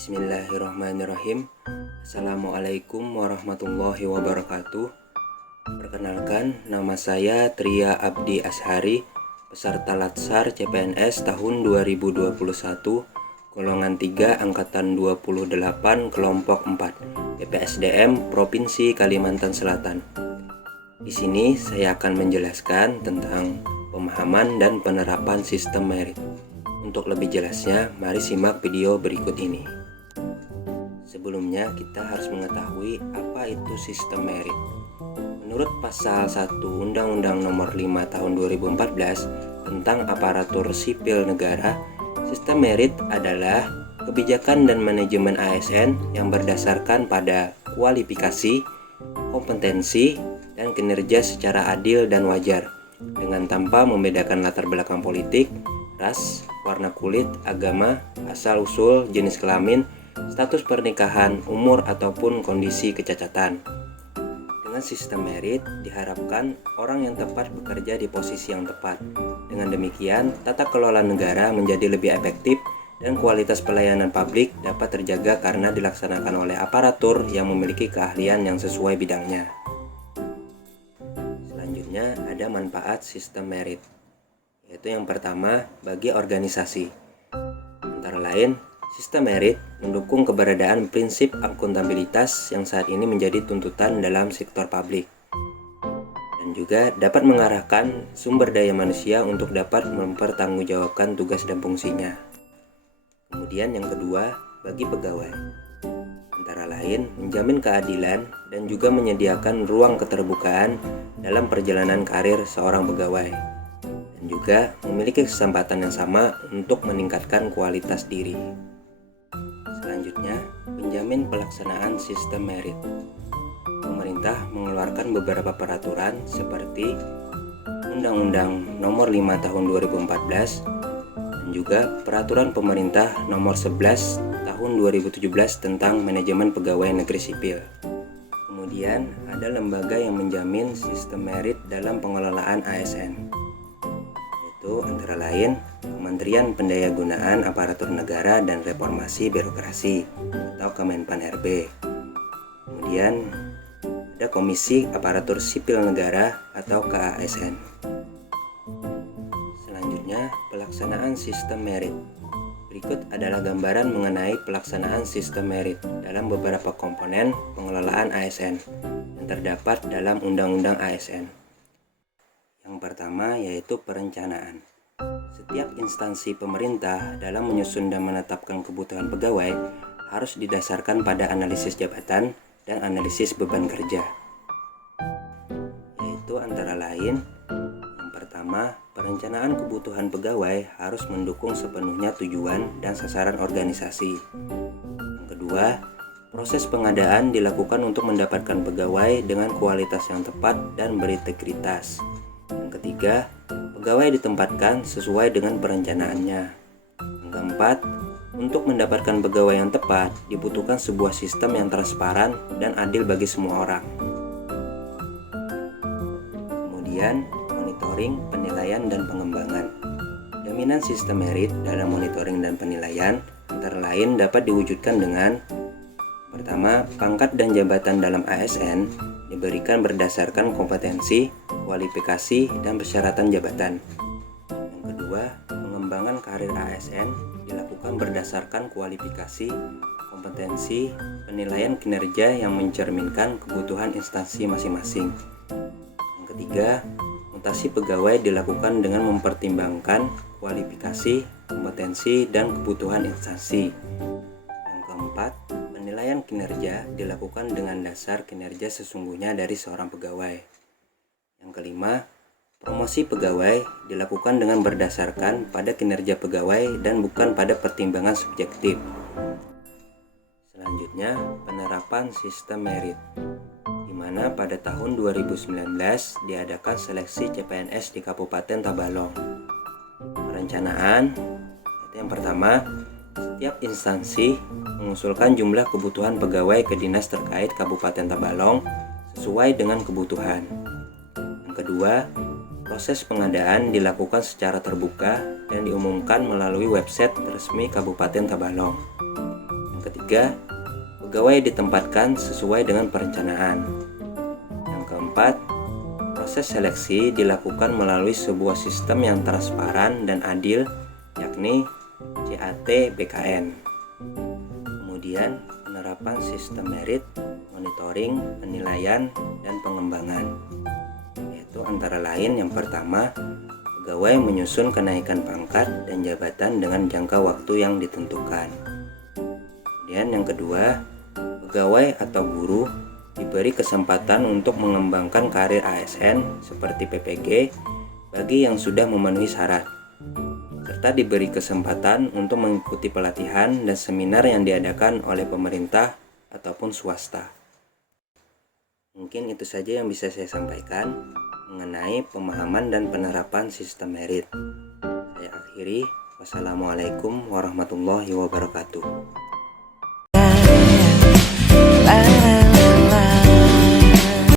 Bismillahirrahmanirrahim. Assalamualaikum warahmatullahi wabarakatuh. Perkenalkan, nama saya Tria Abdi Ashari, peserta Latsar CPNS tahun 2021, golongan 3 angkatan 28 kelompok 4, PPSDM Provinsi Kalimantan Selatan. Di sini saya akan menjelaskan tentang pemahaman dan penerapan sistem merit. Untuk lebih jelasnya, mari simak video berikut ini. Sebelumnya, kita harus mengetahui apa itu sistem merit. Menurut pasal 1 Undang-Undang Nomor 5 Tahun 2014 tentang aparatur sipil negara, sistem merit adalah kebijakan dan manajemen ASN yang berdasarkan pada kualifikasi, kompetensi, dan kinerja secara adil dan wajar, dengan tanpa membedakan latar belakang politik, ras, warna kulit, agama, asal-usul, jenis kelamin, status pernikahan, umur, ataupun kondisi kecacatan. Dengan sistem merit, diharapkan orang yang tepat bekerja di posisi yang tepat. Dengan demikian, tata kelola negara menjadi lebih efektif dan kualitas pelayanan publik dapat terjaga karena dilaksanakan oleh aparatur yang memiliki keahlian yang sesuai bidangnya. Selanjutnya, ada manfaat sistem merit, yaitu yang pertama bagi organisasi. Antara lain, sistem merit mendukung keberadaan prinsip akuntabilitas yang saat ini menjadi tuntutan dalam sektor publik, dan juga dapat mengarahkan sumber daya manusia untuk dapat mempertanggungjawabkan tugas dan fungsinya. Kemudian yang kedua, bagi pegawai. Antara lain, menjamin keadilan dan juga menyediakan ruang keterbukaan dalam perjalanan karir seorang pegawai, dan juga memiliki kesempatan yang sama untuk meningkatkan kualitas diri. Selanjutnya, menjamin pelaksanaan sistem merit. Pemerintah mengeluarkan beberapa peraturan seperti Undang-Undang Nomor 5 Tahun 2014 dan juga Peraturan Pemerintah Nomor 11 Tahun 2017 tentang manajemen pegawai negeri sipil. Kemudian, ada lembaga yang menjamin sistem merit dalam pengelolaan ASN, yaitu antara lain Kementerian Pendayagunaan Aparatur Negara dan Reformasi Birokrasi atau Kemenpan-RB. Kemudian ada Komisi Aparatur Sipil Negara atau KASN. Selanjutnya, pelaksanaan sistem merit. Berikut adalah gambaran mengenai pelaksanaan sistem merit dalam beberapa komponen pengelolaan ASN yang terdapat dalam Undang-Undang ASN. Yang pertama yaitu perencanaan. Setiap instansi pemerintah dalam menyusun dan menetapkan kebutuhan pegawai harus didasarkan pada analisis jabatan dan analisis beban kerja. Yaitu antara lain, yang pertama, perencanaan kebutuhan pegawai harus mendukung sepenuhnya tujuan dan sasaran organisasi. Yang kedua, proses pengadaan dilakukan untuk mendapatkan pegawai dengan kualitas yang tepat dan berintegritas. Yang ketiga, pegawai ditempatkan sesuai dengan perencanaannya. Yang keempat, untuk mendapatkan pegawai yang tepat, dibutuhkan sebuah sistem yang transparan dan adil bagi semua orang. Kemudian, monitoring, penilaian, dan pengembangan. Jaminan sistem merit dalam monitoring dan penilaian antara lain dapat diwujudkan dengan pertama, pangkat dan jabatan dalam ASN diberikan berdasarkan kompetensi, kualifikasi, dan persyaratan jabatan. Yang kedua, pengembangan karir ASN dilakukan berdasarkan kualifikasi, kompetensi, penilaian kinerja yang mencerminkan kebutuhan instansi masing-masing. Yang ketiga, mutasi pegawai dilakukan dengan mempertimbangkan kualifikasi, kompetensi, dan kebutuhan instansi. Yang keempat, penilaian kinerja dilakukan dengan dasar kinerja sesungguhnya dari seorang pegawai. Yang kelima, promosi pegawai dilakukan dengan berdasarkan pada kinerja pegawai dan bukan pada pertimbangan subjektif. Selanjutnya, penerapan sistem merit, di mana pada tahun 2019 diadakan seleksi CPNS di Kabupaten Tabalong. Perencanaan, yaitu yang pertama, setiap instansi mengusulkan jumlah kebutuhan pegawai ke dinas terkait Kabupaten Tabalong sesuai dengan kebutuhan. Yang kedua, proses pengadaan dilakukan secara terbuka dan diumumkan melalui website resmi Kabupaten Tabalong. Yang Yang ketiga, pegawai ditempatkan sesuai dengan perencanaan. Yang keempat, proses seleksi dilakukan melalui sebuah sistem yang transparan dan adil, yakni CAT-BKN. Kemudian, penerapan sistem merit, monitoring, penilaian, dan pengembangan, yaitu antara lain yang pertama, pegawai menyusun kenaikan pangkat dan jabatan dengan jangka waktu yang ditentukan. Kemudian yang kedua, pegawai atau buruh diberi kesempatan untuk mengembangkan karir ASN seperti PPG bagi yang sudah memenuhi syarat, serta diberi kesempatan untuk mengikuti pelatihan dan seminar yang diadakan oleh pemerintah ataupun swasta. Mungkin itu saja yang bisa saya sampaikan mengenai pemahaman dan penerapan sistem merit. Saya akhiri. Wassalamualaikum warahmatullahi wabarakatuh.